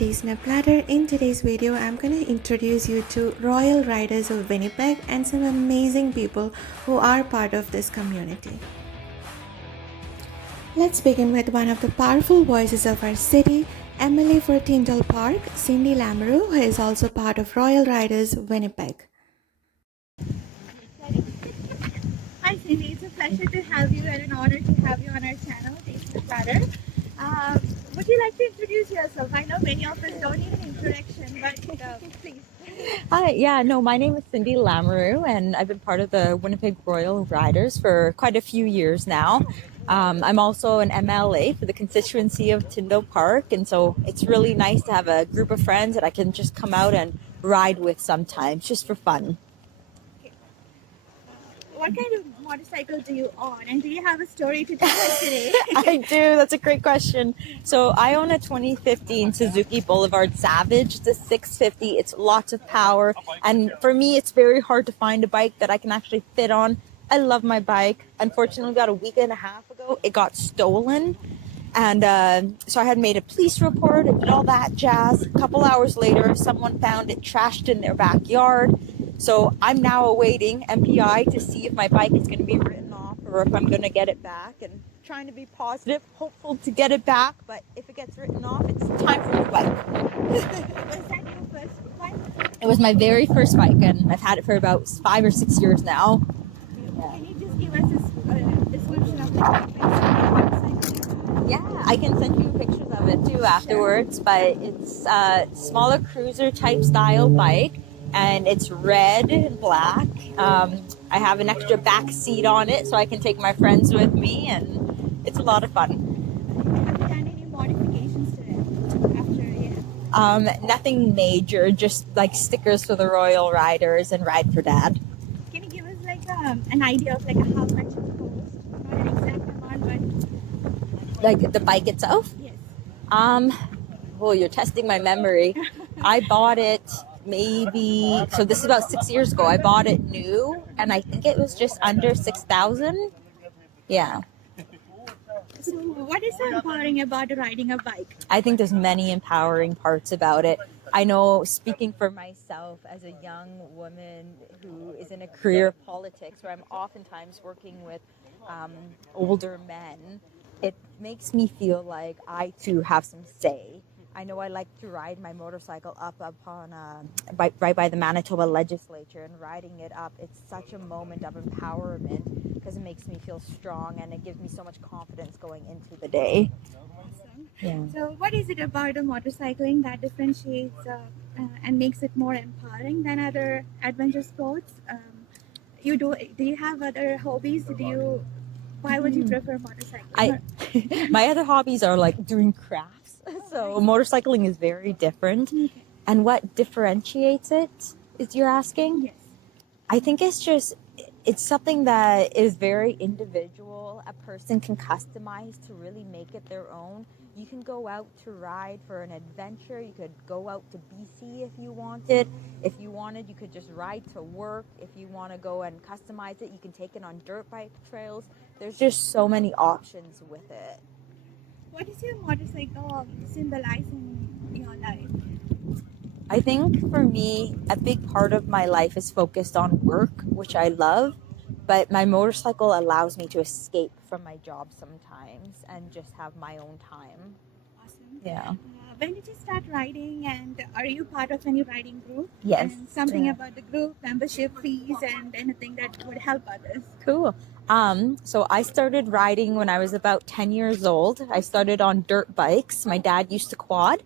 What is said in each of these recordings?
Taste in a Platter. In today's video, I'm going to introduce you to Royal Riders of Winnipeg and some amazing people who are part of this community. Let's begin with one of the powerful voices of our city, Emily for Tyndall Park, Cindy Lamoureux, who is also part of Royal Riders Winnipeg. Hi Cindy, it's a pleasure to have you and an honor to have you on our channel, Taste in a Platter. Would you like to introduce yourself? I know many of us don't need an introduction, but please. Hi, my name is Cindy Lamoureux, and I've been part of the Winnipeg Royal Riders for quite a few years now. I'm also an MLA for the constituency of Tyndall Park, and so it's really nice to have a group of friends that I can just come out and ride with sometimes, just for fun. Okay. What kind of motorcycle do you own, and do you have a story to tell us today? I do. That's a great question. So I own a 2015 Suzuki Boulevard Savage. It's a 650. It's lots of power. And for me, it's very hard to find a bike that I can actually fit on. I love my bike. Unfortunately, about a week and a half ago, it got stolen. And so I had made a police report and did all that jazz. A couple hours later, someone found it trashed in their backyard. So I'm now awaiting MPI to see if my bike is going to be written off or if I'm going to get it back, and trying to be positive, hopeful to get it back. But if it gets written off, it's time for a new bike. Was that your first bike? It was my very first bike, and I've had it for about 5 or 6 years now. Can you just give us a description of the motorcycle? Yeah, I can send you pictures of it too afterwards, but it's a smaller cruiser type style bike, and it's red and black. I have an extra back seat on it so I can take my friends with me, and it's a lot of fun. Have you done any modifications to it after? Yeah. Nothing major, just like stickers for the Royal Riders and Ride for Dad. Can you give us like an idea of like how much it costs? Not an exact amount, but Like the bike itself? yes. Well, you're testing my memory. I bought it so this is about 6 years ago. I bought it new, and I think it was just under 6,000. Yeah. So what is so empowering about riding a bike? I think there's many empowering parts about it. I know, speaking for myself as a young woman who is in a career of politics where I'm oftentimes working with older men, it makes me feel like I too have some say. I know I like to ride my motorcycle up on right by the Manitoba legislature, and riding it up, it's such a moment of empowerment because it makes me feel strong and it gives me so much confidence going into the day. Awesome. Yeah. So what is it about the motorcycling that differentiates and makes it more empowering than other adventure sports? Do you have other hobbies? Why would you prefer motorcycling? My other hobbies are like doing crafts. So motorcycling is very different. Okay. And what differentiates it, is you're asking? Yes. I think it's something that is very individual. A person can customize to really make it their own. You can go out to ride for an adventure. You could go out to BC if you wanted. If you wanted, you could just ride to work. If you want to go and customize it, you can take it on dirt bike trails. There's just so many options with it. What is your motorcycle symbolize in your life? I think for me, a big part of my life is focused on work, which I love, but my motorcycle allows me to escape from my job sometimes and just have my own time. Awesome. Yeah. When did you start riding, and are you part of any riding group? Yes. And something about the group, membership fees, and anything that would help others. Cool. So I started riding when I was about 10 years old. I started on dirt bikes. My dad used to quad,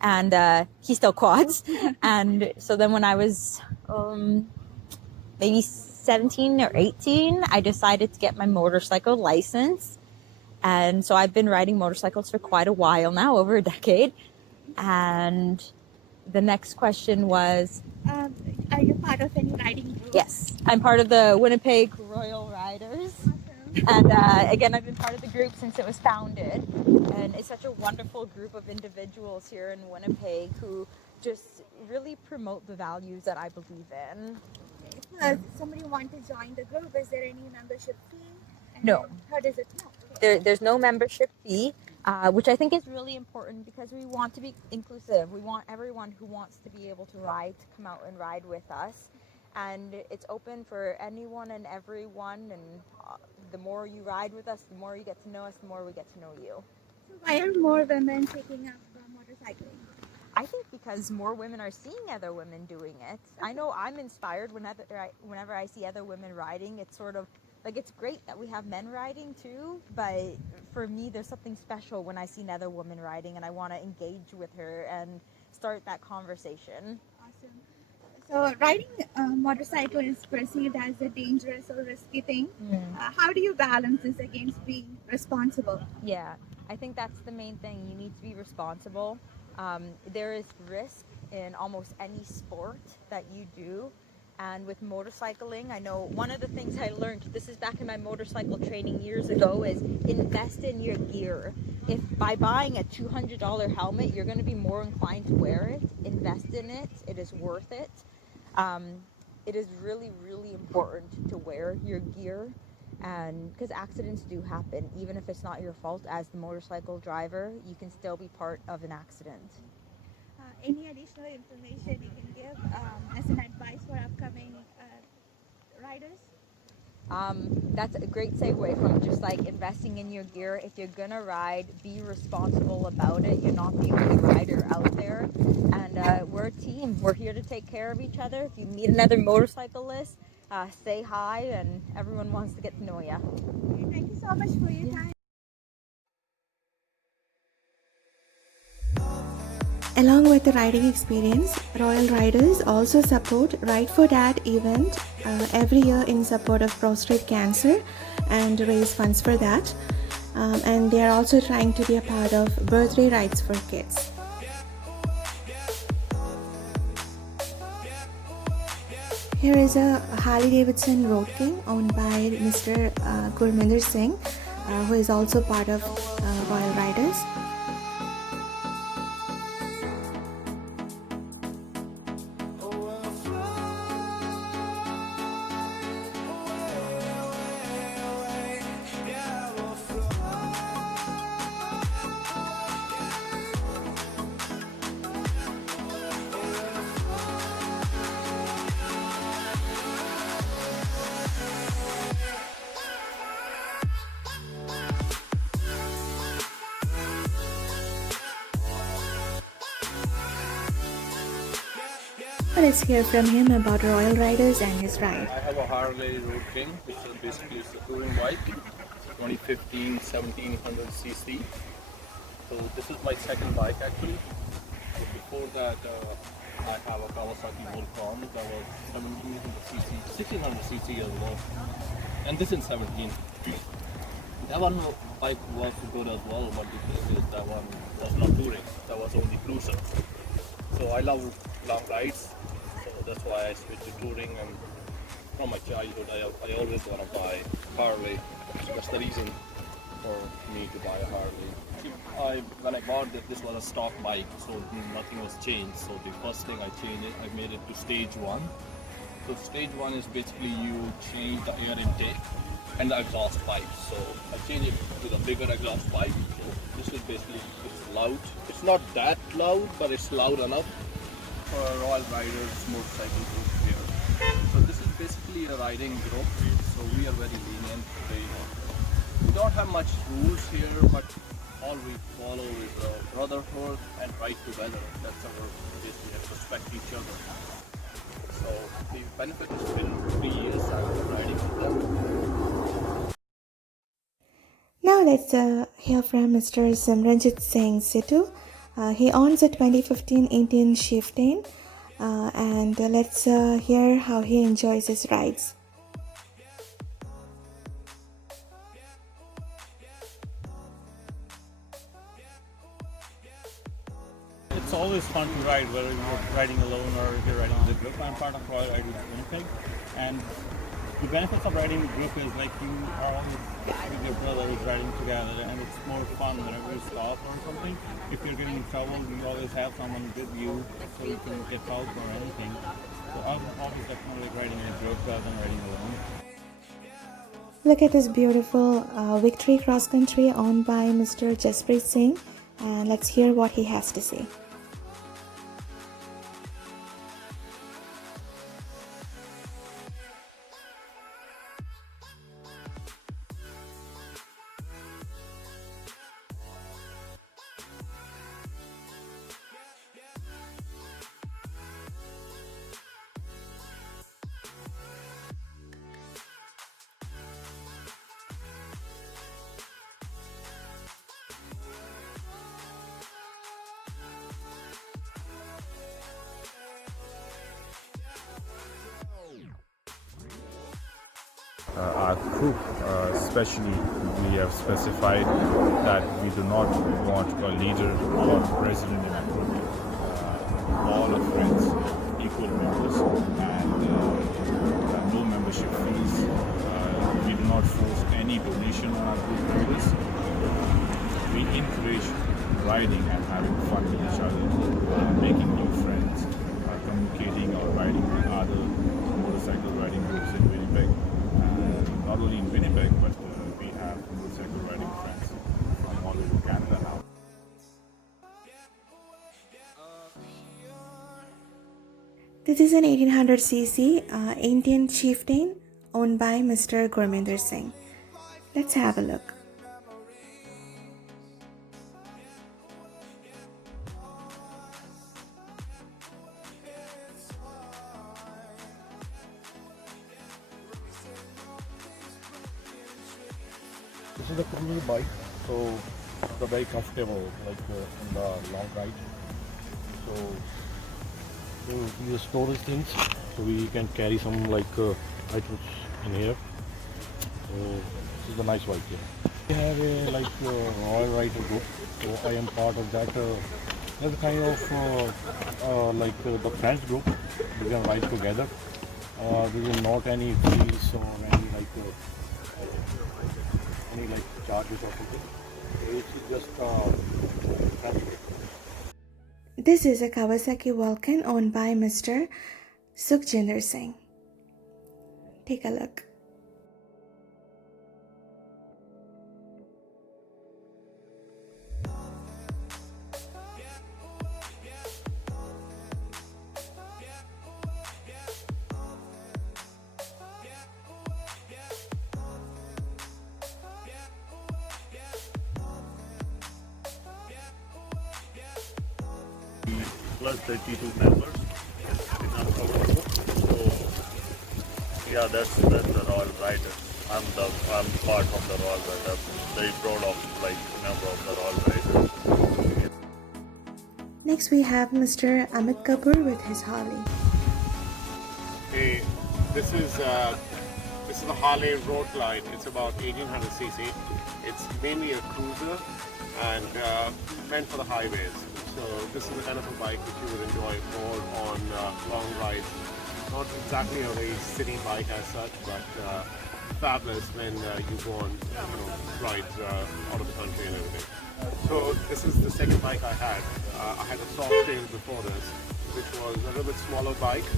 and he still quads. And so then when I was maybe 17 or 18, I decided to get my motorcycle license. And so I've been riding motorcycles for quite a while now, over a decade. And the next question was... Are you part of any riding group? Yes, I'm part of the Winnipeg Royal Riders. Awesome. And again, I've been part of the group since it was founded. And it's such a wonderful group of individuals here in Winnipeg who just really promote the values that I believe in. If somebody wants to join the group, is there any membership fee? And No. How does it? No. Okay. There's no membership fee. which I think is really important because we want to be inclusive. We want everyone who wants to be able to ride to come out and ride with us. And it's open for anyone and everyone. And the more you ride with us, the more you get to know us, the more we get to know you. So why are more women taking up motorcycling? I think because more women are seeing other women doing it. I know I'm inspired whenever I see other women riding. It's sort of like, it's great that we have men riding too, but for me there's something special when I see another woman riding and I want to engage with her and start that conversation. Awesome. So riding a motorcycle is perceived as a dangerous or risky thing. How do you balance this against being responsible? Yeah, I think that's the main thing. You need to be responsible. There is risk in almost any sport that you do. And with motorcycling, I know one of the things I learned, this is back in my motorcycle training years ago, is invest in your gear. If by buying a $200 helmet, you're going to be more inclined to wear it, invest in it. It is worth it. It is really, really important to wear your gear, and because accidents do happen. Even if it's not your fault as the motorcycle driver, you can still be part of an accident. Any additional information you can give as an advice for upcoming riders? That's a great segue from just like investing in your gear. If you're gonna ride, be responsible about it. You're not the only rider out there, and we're a team. We're here to take care of each other. If you meet another motorcyclist, say hi, and everyone wants to get to know you. Thank you so much for your time. Along with the riding experience, Royal Riders also support Ride for Dad event every year in support of prostate cancer and raise funds for that. And they are also trying to be a part of birthday rides for kids. Here is a Harley Davidson Road King owned by Mr. Gurminder Singh, who is also part of Royal Riders. Let's hear from him about Royal Riders and his ride. I have a Harley Road King, which is basically a touring bike, 2015 1700cc. So this is my second bike actually. So before that, I have a Kawasaki Volcom that was 1700cc, 1600cc as well, and this is 17. That one bike was good as well, but the thing is that one was not touring. That was only cruiser. So I love long rides. So that's why I switched to touring, and from my childhood I always want to buy Harley. That's the reason for me to buy a Harley. When I bought this was a stock bike, so nothing was changed. So the first thing I changed it, I made it to stage 1. So stage 1 is basically you change the air intake and the exhaust pipe. So I changed it to the bigger exhaust pipe. So this is basically, it's loud. It's not that loud, but it's loud enough for a Royal Riders motorcycle group here. So this is basically a riding group, so we are very lenient. We don't have much rules here, but all we follow is brotherhood and ride together. That's our, basically, have to respect each other. So the benefit has been 3 years I've been riding with them. Now let's hear from Mr. Simranjit Singh Sidhu. He owns a 2015 Indian Chieftain, and let's hear how he enjoys his rides. It's always fun to ride, whether you're riding alone or if you're riding with a group. I'm part of Royal Riders Winnipeg, and the benefits of riding a group is like you are always with your brothers riding together, and it's more fun whenever you stop or something. If you're getting in trouble, you always have someone with you so you can get help or anything. So I'm always definitely riding in a group rather than riding alone. Look at this beautiful victory cross country owned by Mr. Jaspreet Singh, and let's hear what he has to say. Our group, especially, we have specified that we do not want a leader or president in our group. All are friends, equal members, and no membership fees. We do not force any donation on our group members. We encourage riding and having fun with each other, making new friends, communicating or riding with other motorcycle riding groups in Winnipeg. Not only in Winnipeg, but we have motorcycle riding friends from all over Canada now. This is an 1800cc Indian chieftain owned by Mr. Gurminder Singh. Let's have a look. This is a cruiser bike, so it's very comfortable, like in the long ride. So we use storage things, so we can carry some items in here. So this is a nice bike. Yeah. We have a Royal Rider group, so I am part of that. That's kind of the friends group. We can ride together. There is not any fees or any charges or something. It's just friends group. This is a Kawasaki Vulcan owned by Mr. Sukhjinder Singh. Take a look. Plus 32 members in our cover group. So yeah, that's the Royal Riders. I'm part of the Royal Riders. Very proud of member of the Royal Riders. Next we have Mr. Amit Kapoor with his Harley. Hey, this is the Harley Road Glide. It's about 1800cc. It's mainly a cruiser and meant for the highways. So this is the kind of a bike that you would enjoy more on long rides. Not exactly a very city bike as such, but fabulous when you go on rides out of the country and everything. So this is the second bike I had. I had a soft tail before this, which was a little bit smaller bike.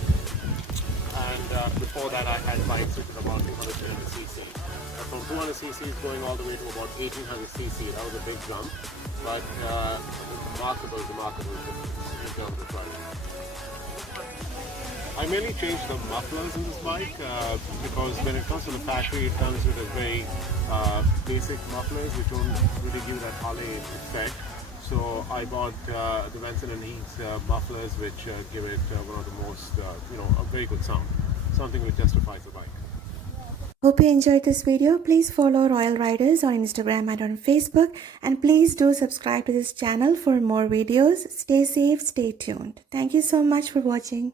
And before that I had bikes which were about 200cc. From 200cc going all the way to about 1800cc, that was a big jump. But remarkable difference in terms of riding. I mainly changed the mufflers in this bike because when it comes to the factory, it comes with a very basic mufflers which don't really give that Harley effect. So I bought the Benson & Heath's mufflers, which give it one of the most, a very good sound, something which justifies the bike. Hope you enjoyed this video. Please follow Royal Riders on Instagram and on Facebook. And please do subscribe to this channel for more videos. Stay safe, stay tuned. Thank you so much for watching.